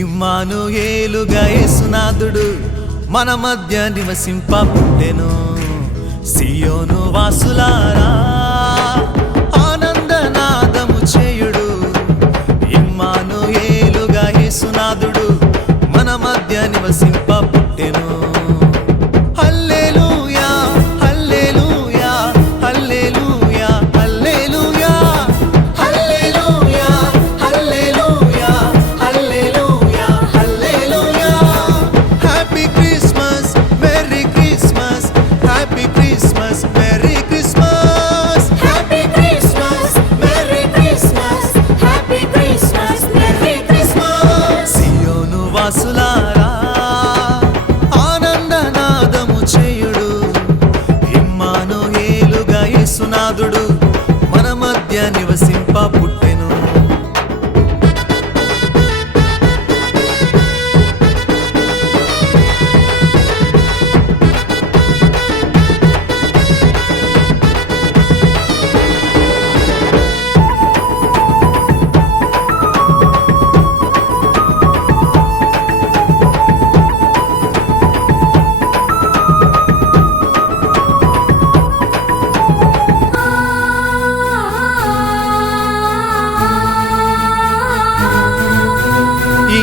ఇమ్మానుయేలుగా యేసునాథుడు మన మధ్య నివసింప పుట్టెను. సియోను వాసులారా ఆనందనాదము చేయుడు. ఇమ్మానుయేలుగా యేసునాథుడు మన మధ్య నివసింప పుట్టెను. హల్లెలూయా హల్లెలూయా హల్లెలూయా హల్లెలూయా హల్లెలూయా హల్లెలూయా హల్లెలూయా హల్లెలూయా. Happy Christmas merry Christmas happy Christmas merry Christmas happy Christmas merry Christmas happy Christmas merry Christmas. సియోను వాసులారా ఆనందనాదము చేయుడు. ఇమ్మానుయేలుగా యేసునాథుడు మన మధ్య నివసింప పుట్టెను.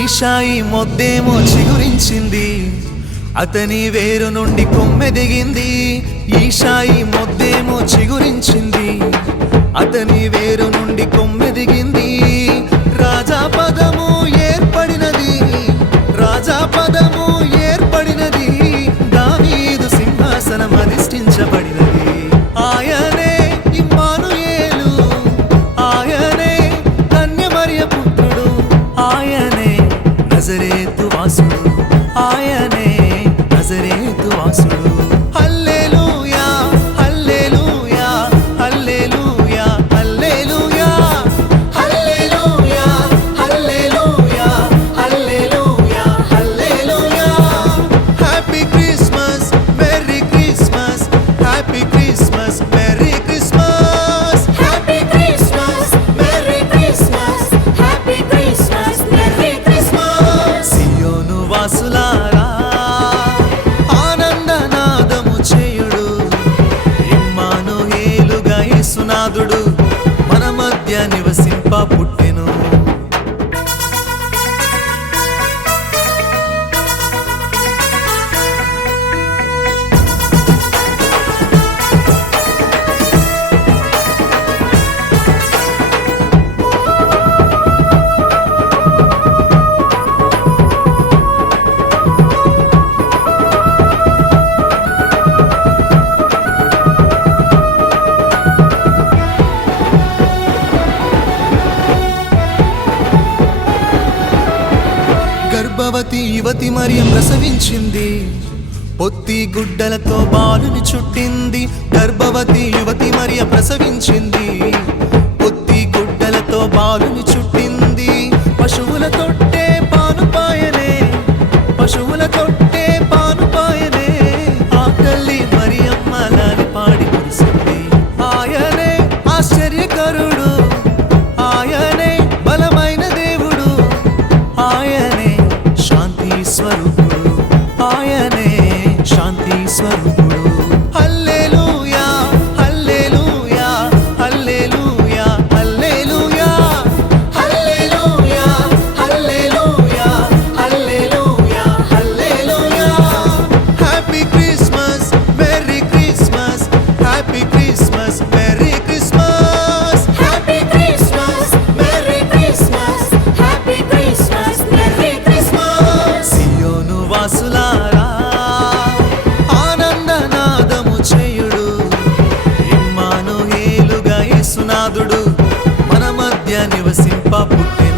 ఈశాయి మొద్దేమో చిగురించింది, అతని వేరు నుండి కొమ్మెదిగింది. ఈశాయి మొద్దేమో చిగురించింది, అతని వేరు నుండి కొమ్మెదిగింది. రాజా పదము ఏర్పడినది, రాజా పదము ఏర్పడినది. దావీదు సింహాసనం అధిష్ఠించబడినది. ఆయనే ఇమ్మానుయేలు, ఆయనే కన్యమరియ పుత్రుడు, ఆయనే నజరేతు వాసుడు, ఆయనే నజరేతు వాసుడు. హల్లెలూయా హల్లెలూయా హల్లెలూయా హల్లెలూయా హల్లెలూయా హల్లెలూయా హల్లెలూయా హల్లెలూయా. Happy Christmas merry Christmas happy Christmas merry Christmas happy Christmas merry Christmas happy Christmas merry Christmas. సియోను వాసులారా ఆనందనాదము చేయుడు. ఇమ్మానుయేలుగా యేసునాథుడు మన మధ్య నివసింప పుట్టెను. గర్భవతి యువతి మరియ ప్రసవించింది, పొత్తి గుడ్డలతో బాలుని చుట్టింది. గర్భవతి యువతి మరియ ప్రసవించింది, పొత్తి గుడ్డలతో బాలుని చుట్టింది. పశువుల తొట్టే పానుపాయనే, పశువుల తొట్టే పానుపాయనే. ఆ తల్లి మరియమ్మ లాలి పాడి కురిసింది. ఆయనే ఆశ్చర్యకరుడు, ఆయనే బలమైన దేవుడు, ఆయనే శాంతి స్వరూపుడు, ఆయనే శాంతి స్వరూపుడు. హల్లెలూయా హల్లెలూయా హల్లెలూయా హల్లెలూయా హల్లెలూయా హల్లెలూయా హల్లెలూయా హల్లెలూయా. Happy Christmas merry Christmas happy Christmas merry Christmas happy Christmas merry Christmas happy Christmas merry Christmas. సియోను వాసులారా ఆనందనాదము చేయుడు. ఇమ్మానుయేలుగా యేసునాథుడు మన మధ్య నివసింప పుట్టెను.